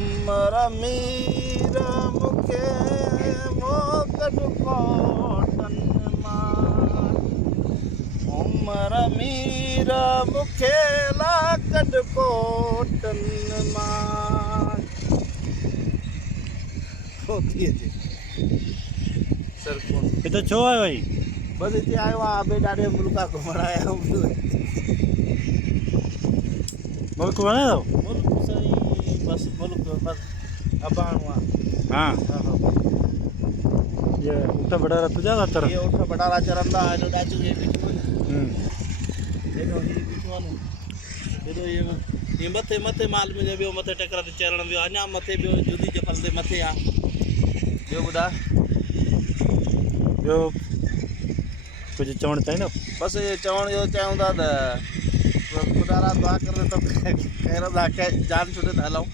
उमर मीर मुखे मोकट कॉटन मां उमर मीर मुखे लाकट कॉटन मां होती है जी सर कौन ये तो छो है भाई बस इतने आयो आबे डाडे मुल्का घुमण आया हूं मुल्क बना दो मुल्क सही बस मुल्क बस अबाणवा हाँ हां ये उठा बड़ा तुझा तर ये उठ बडारा चरंदा है डाचू ये बिठवन ये ही बिठवन ये मथे मथे माल में जो मथे टकरा ते चरण वियो अञा मथे बियो जुदी जे फल दे मथे आ बियो बुधा जो कुछ चवण चाहिए बस ये चवण जो चाहूंदा त खुदारा दुआ कर तो खैर दा के जान छुटे हलाऊं